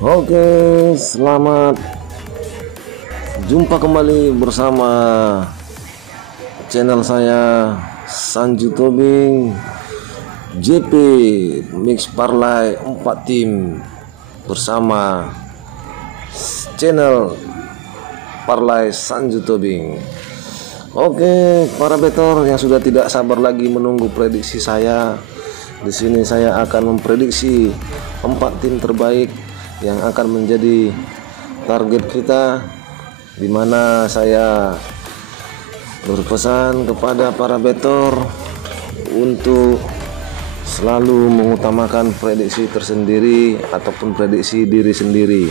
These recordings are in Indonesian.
Oke, selamat jumpa kembali bersama channel saya Sanju Tobing JP Mix Parlay 4 tim bersama channel Parlay Sanju Tobing. Oke, para betor yang sudah tidak sabar lagi menunggu prediksi saya. Di sini saya akan memprediksi 4 tim terbaik yang akan menjadi target kita, di mana saya berpesan kepada para betor untuk selalu mengutamakan prediksi tersendiri ataupun prediksi diri sendiri,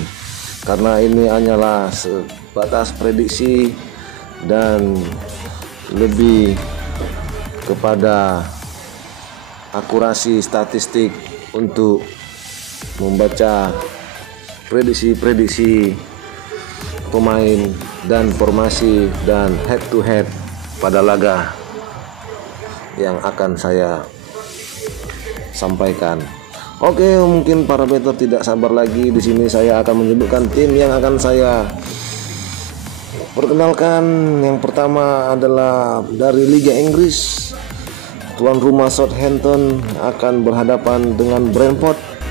karena ini hanyalah sebatas prediksi dan lebih kepada akurasi statistik untuk membaca prediksi pemain dan formasi dan head to head pada laga yang akan saya sampaikan. Oke, mungkin para betor tidak sabar lagi. Di sini saya akan menyebutkan tim yang akan saya perkenalkan. Yang pertama adalah dari Liga Inggris. Tuan rumah Southampton akan berhadapan dengan Brentford.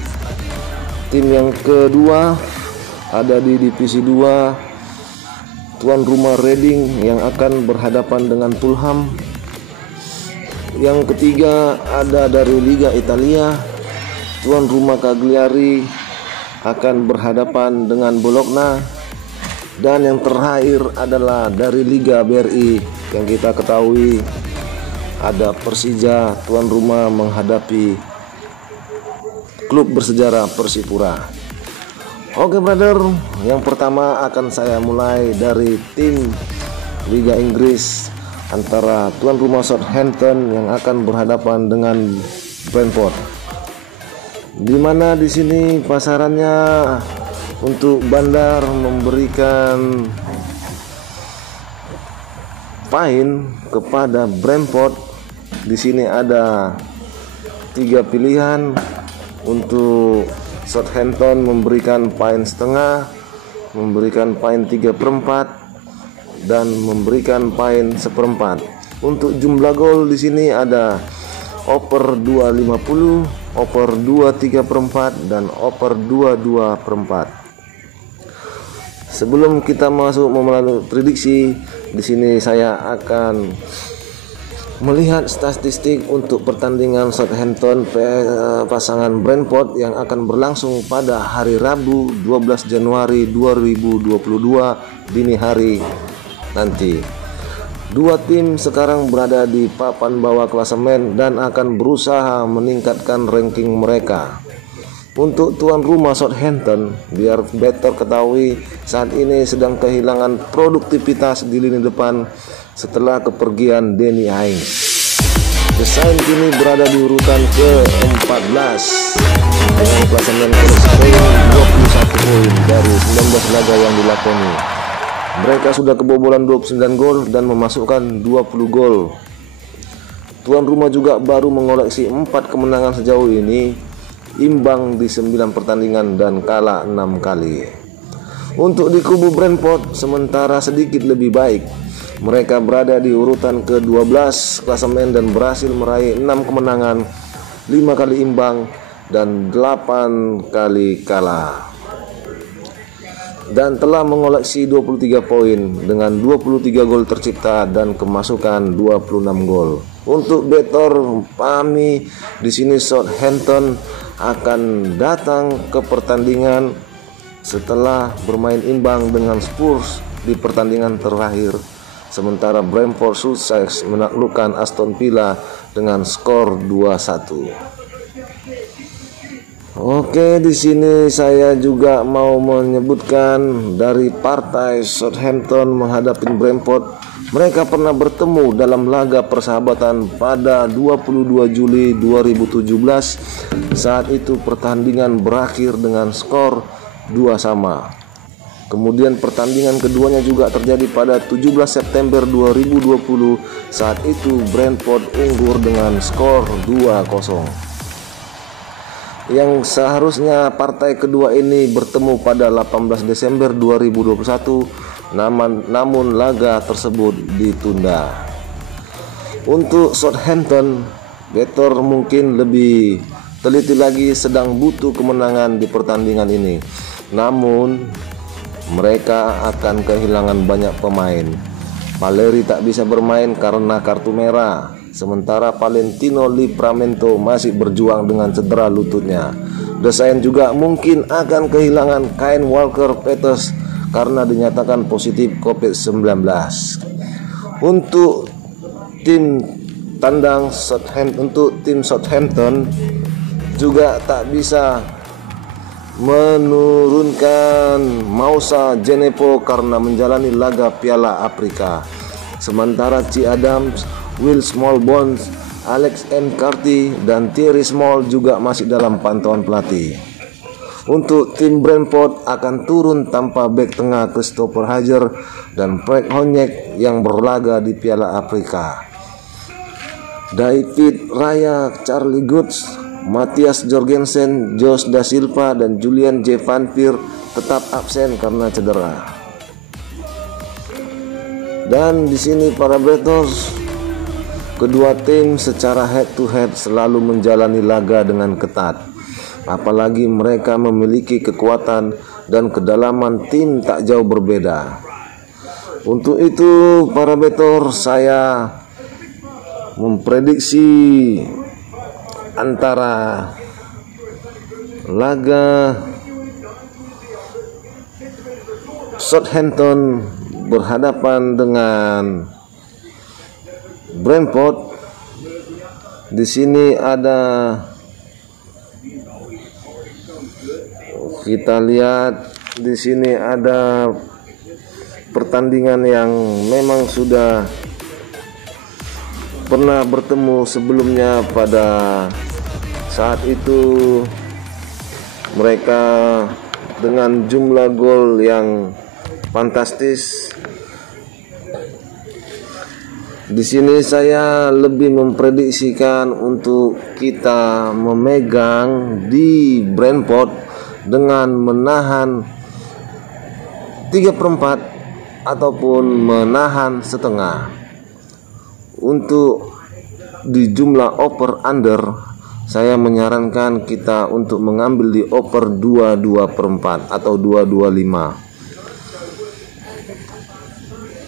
Tim yang kedua ada di divisi 2, tuan rumah Reading yang akan berhadapan dengan Fulham. Yang ketiga ada dari Liga Italia, tuan rumah Cagliari akan berhadapan dengan Bologna. Dan yang terakhir adalah dari Liga BRI yang kita ketahui ada Persija tuan rumah menghadapi klub bersejarah Persipura. Oke brother, yang pertama akan saya mulai dari tim Liga Inggris antara tuan rumah Southampton yang akan berhadapan dengan Brentford. Dimana di sini pasarannya untuk Bandar memberikan fine kepada Brentford. Di sini ada 3 pilihan. Untuk Southampton memberikan fine setengah, memberikan fine 3/4, dan memberikan fine 1/4. Untuk jumlah gol di sini ada over 2,50, over 2,3/4, dan over 2,2/4. Sebelum kita masuk melalui prediksi, di sini saya akan melihat statistik untuk pertandingan Southampton pasangan Brentford yang akan berlangsung pada hari Rabu 12 Januari 2022 dini hari nanti. Dua tim sekarang berada di papan bawah klasemen dan akan berusaha meningkatkan ranking mereka. Untuk tuan rumah Southampton, biar better ketahui, saat ini sedang kehilangan produktivitas di lini depan setelah kepergian Danny Ings. The Saints kini berada di urutan ke-14 dengan klasemen poin 21 poin dari 19 laga yang dilakoni. Mereka sudah kebobolan 29 gol dan memasukkan 20 gol. Tuan rumah juga baru mengoleksi 4 kemenangan sejauh ini, imbang di 9 pertandingan dan kalah 6 kali. Untuk di kubu Brentford sementara sedikit lebih baik. Mereka berada di urutan ke-12 klasemen dan berhasil meraih 6 kemenangan, 5 kali imbang, dan 8 kali kalah. Dan telah mengoleksi 23 poin dengan 23 gol tercipta dan kemasukan 26 gol. Untuk betor pahami, di sini Southampton akan datang ke pertandingan setelah bermain imbang dengan Spurs di pertandingan terakhir. Sementara Brentford sukses menaklukkan Aston Villa dengan skor 2-1. Oke, di sini saya juga mau menyebutkan dari partai Southampton menghadapi Brentford. Mereka pernah bertemu dalam laga persahabatan pada 22 Juli 2017. Saat itu pertandingan berakhir dengan skor 2-2. Kemudian pertandingan keduanya juga terjadi pada 17 September 2020. Saat itu Brentford unggul dengan skor 2-0. yang seharusnya partai kedua ini bertemu pada 18 Desember 2021, namun laga tersebut ditunda. Untuk Southampton, Better mungkin lebih teliti lagi, sedang butuh kemenangan di pertandingan ini. Namun mereka akan kehilangan banyak pemain. Valeri tak bisa bermain karena kartu merah, sementara Valentino Livramento masih berjuang dengan cedera lututnya. The Saints juga mungkin akan kehilangan Kyle Walker-Peters karena dinyatakan positif COVID-19. Untuk tim tandang Southampton juga tak bisa menurunkan Moussa Djenepo karena menjalani laga Piala Afrika. Sementara Chi Adams, Will Smallbones, Alex McCarthy, dan Thierry Small juga masih dalam pantauan pelatih. Untuk tim Brentford akan turun tanpa bek tengah Christopher Hager dan Frank Honyek yang berlaga di Piala Afrika. David Raya, Charlie Goods, Matthias Jorgensen, Josh Da Silva, dan Julian J. Van Peer tetap absen karena cedera. Dan di sini para Bettors, kedua tim secara head to head selalu menjalani laga dengan ketat. Apalagi mereka memiliki kekuatan dan kedalaman tim tak jauh berbeda. Untuk itu para Bettors, saya memprediksi antara laga Southampton berhadapan dengan Brentford. Di sini kita lihat di sini ada pertandingan yang memang sudah pernah bertemu sebelumnya. Pada saat itu mereka dengan jumlah gol yang fantastis. Di sini saya lebih memprediksikan untuk kita memegang di Brentford dengan menahan 3/4 ataupun menahan setengah. Untuk di jumlah over under, saya menyarankan kita untuk mengambil di over 22/4 atau 225.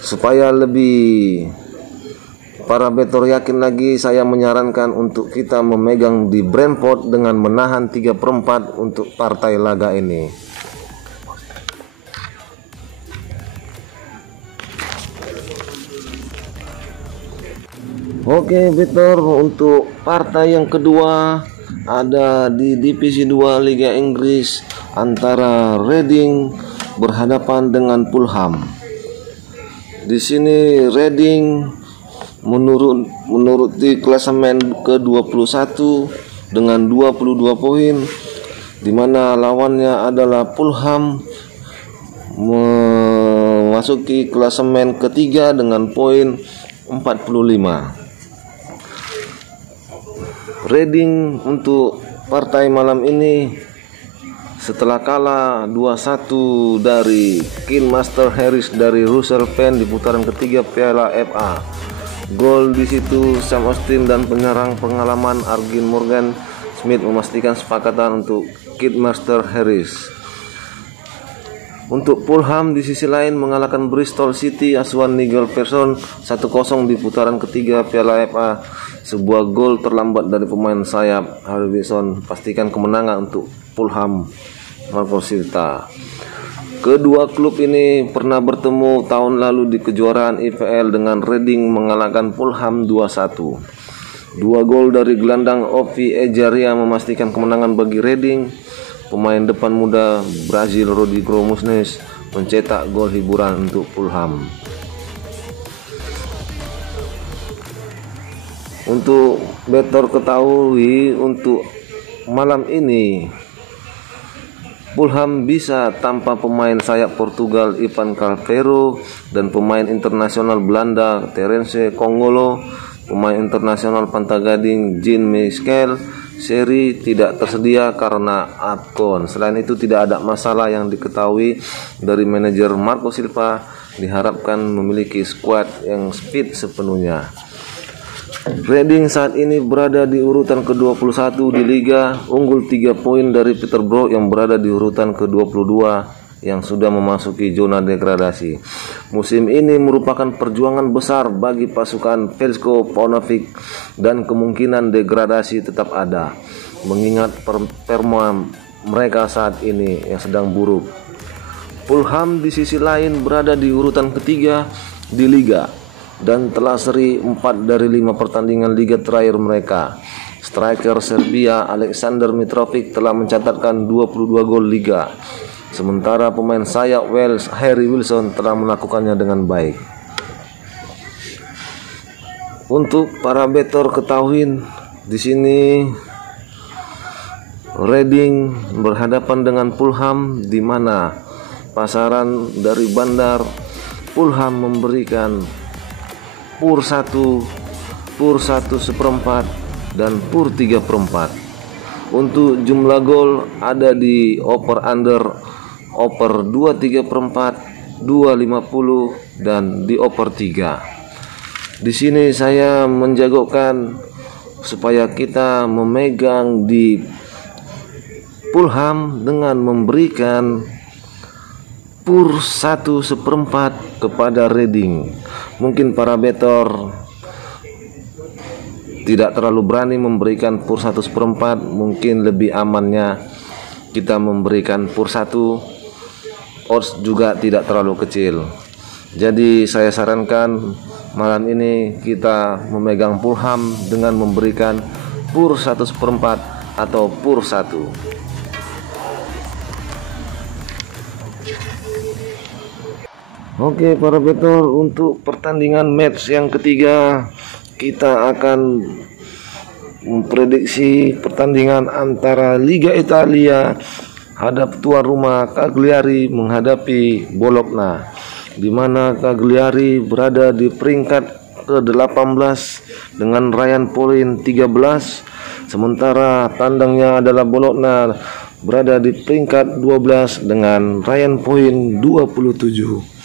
Supaya lebih para Better yakin lagi, saya menyarankan untuk kita memegang di Brentford dengan menahan 3/4 untuk partai laga ini. Oke Better, untuk partai yang kedua ada di divisi 2 Liga Inggris antara Reading berhadapan dengan Fulham. Di sini Reading menuruti klasemen ke-21 dengan 22 poin, di mana lawannya adalah Fulham memasuki klasemen ketiga dengan poin 45. Reading untuk partai malam ini setelah kalah 2-1 dari Kingmaster Harris dari Russell Pen di putaran ketiga Piala FA. Gol di situ Sam Austin dan penyerang pengalaman Arjen Morgan Smith memastikan sepakatan untuk Kingmaster Harris. Untuk Fulham di sisi lain mengalahkan Bristol City asuhan Nigel Pearson 1-0 di putaran ketiga Piala FA. Sebuah gol terlambat dari pemain sayap Harry Wilson pastikan kemenangan untuk Fulham Marcosita. Kedua klub ini pernah bertemu tahun lalu di kejuaraan IPL dengan Reading mengalahkan Fulham 2-1. Dua gol dari gelandang Ovi Ejaria memastikan kemenangan bagi Reading. Pemain depan muda Brazil Rodrigo Musnes mencetak gol hiburan untuk Fulham. Untuk Better ketahui, untuk malam ini Fulham bisa tanpa pemain sayap Portugal Ivan Calvero dan pemain internasional Belanda Terence Kongolo, pemain internasional Pantai Gading Jean Michel, seri tidak tersedia karena AFCON. Selain itu tidak ada masalah yang diketahui dari manajer Marco Silva, diharapkan memiliki skuad yang fit sepenuhnya. Reading saat ini berada di urutan ke-21 di Liga, unggul 3 poin dari Peterborough yang berada di urutan ke-22 yang sudah memasuki zona degradasi. Musim ini merupakan perjuangan besar bagi pasukan Veljko Paunovic dan kemungkinan degradasi tetap ada, mengingat performa mereka saat ini yang sedang buruk. Fulham di sisi lain berada di urutan ketiga di Liga dan telah seri 4 dari 5 pertandingan Liga terakhir mereka. Striker Serbia Aleksandar Mitrovic telah mencatatkan 22 gol Liga. Sementara pemain sayap Wales Harry Wilson telah melakukannya dengan baik. Untuk para betor ketahuin di sini Reading berhadapan dengan Fulham, di mana pasaran dari Bandar Fulham memberikan PUR 1, PUR 1/4 dan PUR 3/4. Untuk jumlah gol ada di over under over 2/3/4, 2/50 dan di over 3. Di sini saya menjagokan supaya kita memegang di Fulham dengan memberikan PUR 1/4 kepada Reading. Mungkin para betor tidak terlalu berani memberikan PUR 1/4, mungkin lebih amannya kita memberikan PUR 1. Odds juga tidak terlalu kecil. Jadi saya sarankan malam ini kita memegang Fulham dengan memberikan PUR 1/4 atau PUR 1. Oke para betor, untuk pertandingan match yang ketiga kita akan memprediksi pertandingan antara Liga Italia hadap tuan rumah Cagliari menghadapi Bologna, di mana Cagliari berada di peringkat ke-18 dengan raihan poin 13, sementara tandangnya adalah Bologna berada di peringkat 12 dengan raihan poin 27.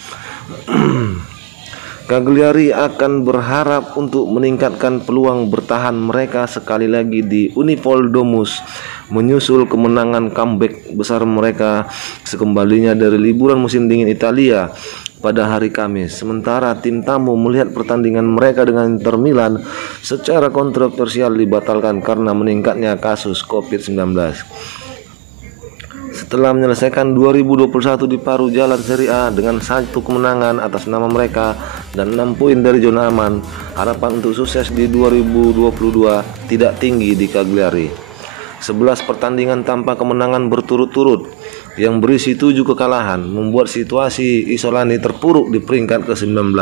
Cagliari akan berharap untuk meningkatkan peluang bertahan mereka sekali lagi di Unipol Domus, menyusul kemenangan comeback besar mereka sekembalinya dari liburan musim dingin Italia pada hari Kamis. Sementara tim tamu melihat pertandingan mereka dengan Inter Milan secara kontroversial dibatalkan karena meningkatnya kasus COVID-19. Setelah menyelesaikan 2021 di paruh jalan Serie A dengan 1 kemenangan atas nama mereka dan 6 poin dari zona aman, harapan untuk sukses di 2022 tidak tinggi di Cagliari. 11 pertandingan tanpa kemenangan berturut-turut yang berisi 7 kekalahan membuat situasi Isolani terpuruk di peringkat ke-19.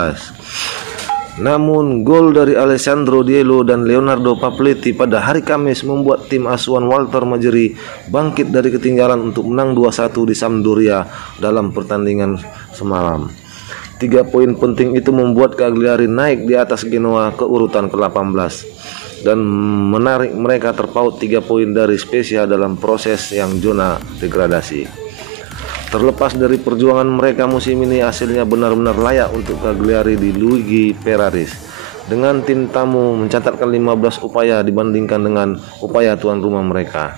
Namun gol dari Alessandro Diello dan Leonardo Papeletti pada hari Kamis membuat tim asuhan Walter Mazzarri bangkit dari ketinggalan untuk menang 2-1 di Sampdoria dalam pertandingan semalam. 3 poin penting itu membuat Cagliari naik di atas Genoa ke urutan ke-18 dan menarik mereka terpaut 3 poin dari Spezia dalam proses yang zona degradasi. Terlepas dari perjuangan mereka musim ini, hasilnya benar-benar layak untuk Cagliari di Luigi Ferraris. Dengan tim tamu mencatatkan 15 upaya dibandingkan dengan upaya tuan rumah mereka.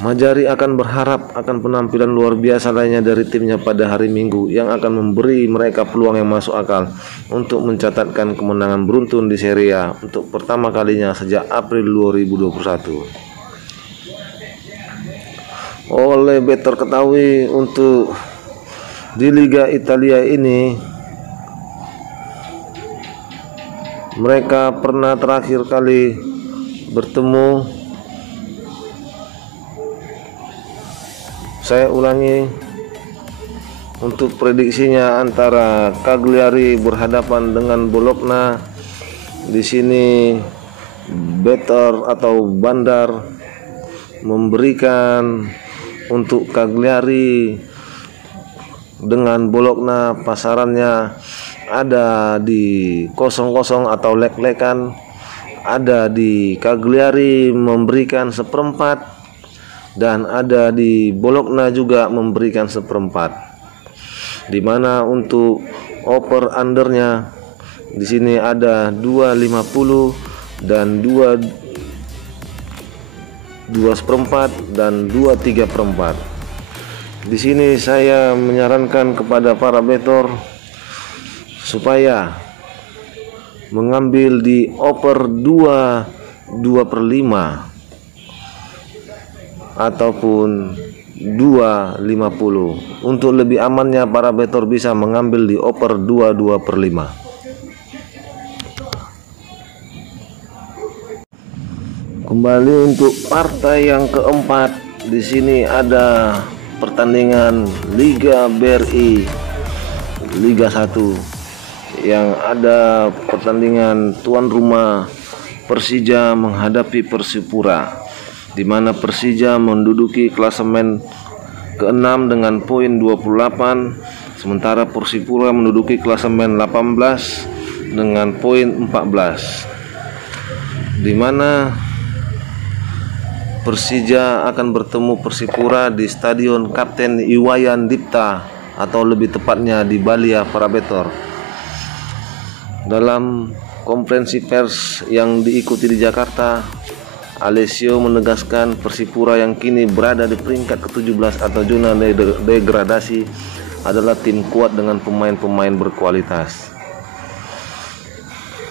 Mazzarri akan berharap akan penampilan luar biasa lainnya dari timnya pada hari Minggu yang akan memberi mereka peluang yang masuk akal untuk mencatatkan kemenangan beruntun di Serie A untuk pertama kalinya sejak April 2021. Oleh better ketahui untuk di Liga Italia ini mereka pernah terakhir kali bertemu, saya ulangi untuk prediksinya, antara Cagliari berhadapan dengan Bologna. Di sini better atau Bandar memberikan untuk Cagliari dengan Bologna pasarannya ada di 0-0 atau lek-lekan ada di Cagliari memberikan 1/4 dan ada di Bologna juga memberikan 1/4. Dimana untuk over undernya di sini ada 2,50 dan 2,4 dan 2,3/4. Di sini saya menyarankan kepada para betor supaya mengambil di over 2,5 ataupun 2,50. Untuk lebih amannya para betor bisa mengambil di over 2,5. Kembali untuk partai yang keempat, di sini ada pertandingan Liga BRI Liga 1 yang ada pertandingan tuan rumah Persija menghadapi Persipura, di mana Persija menduduki klasemen ke-6 dengan poin 28, sementara Persipura menduduki klasemen 18 dengan poin 14, di mana Persija akan bertemu Persipura di Stadion Kapten Iwayan Dipta, atau lebih tepatnya di Balia para betor. Dalam konferensi pers yang diikuti di Jakarta, Alessio menegaskan Persipura yang kini berada di peringkat ke-17 atau zona degradasi adalah tim kuat dengan pemain-pemain berkualitas.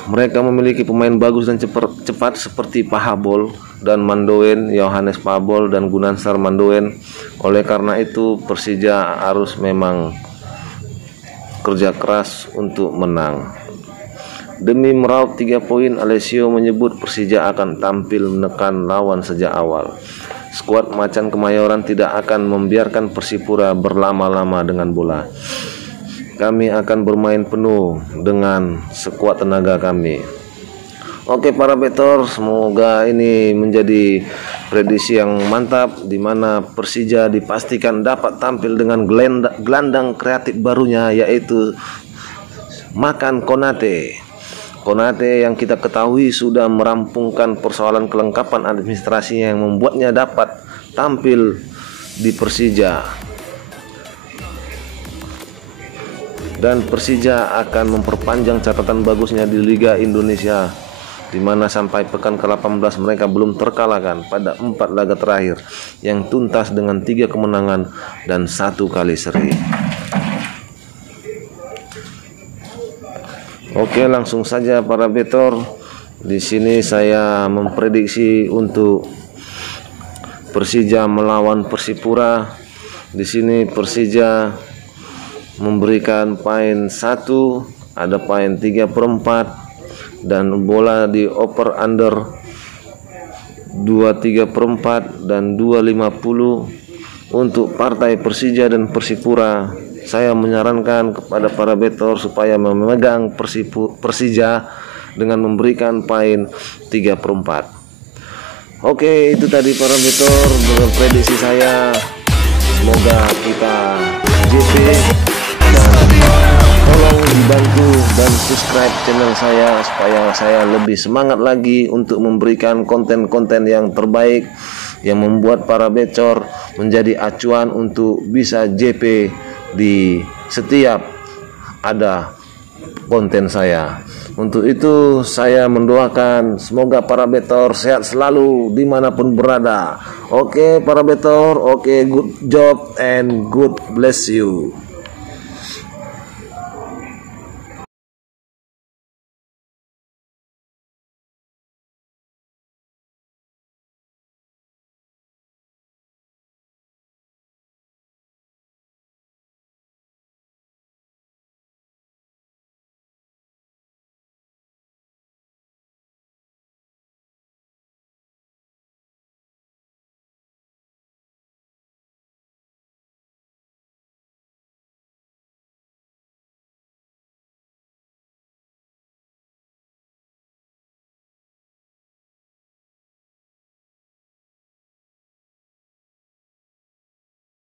Mereka memiliki pemain bagus dan cepat seperti Pahabol dan Mandoen, Yohanes Pahabol dan Gunansar Mandoen. Oleh karena itu Persija harus memang kerja keras untuk menang. Demi meraup 3 poin, Alessio menyebut Persija akan tampil menekan lawan sejak awal. Skuad Macan Kemayoran tidak akan membiarkan Persipura berlama-lama dengan bola. Kami akan bermain penuh dengan sekuat tenaga kami. Oke para betor, semoga ini menjadi prediksi yang mantap, di mana Persija dipastikan dapat tampil dengan gelandang kreatif barunya, yaitu Makan Konate. Konate yang kita ketahui sudah merampungkan persoalan kelengkapan administrasinya yang membuatnya dapat tampil di Persija. Dan Persija akan memperpanjang catatan bagusnya di Liga Indonesia, di mana sampai pekan ke-18 mereka belum terkalahkan pada 4 laga terakhir yang tuntas dengan 3 kemenangan dan 1 kali seri. Oke, langsung saja para betor. Di sini saya memprediksi untuk Persija melawan Persipura. Di sini Persija memberikan poin 1, ada poin 3/4 dan bola di over under 2,3/4 dan 2,50. Untuk partai Persija dan Persipura, saya menyarankan kepada para betor supaya memegang Persija dengan memberikan poin 3/4. Oke, itu tadi para betor dengan prediksi saya. Semoga kita JP, dan tolong dibantu dan subscribe channel saya supaya saya lebih semangat lagi untuk memberikan konten-konten yang terbaik yang membuat para betor menjadi acuan untuk bisa JP di setiap ada konten saya. Untuk itu saya mendoakan semoga para betor sehat selalu dimanapun berada. Oke para betor, oke, good job and good bless you.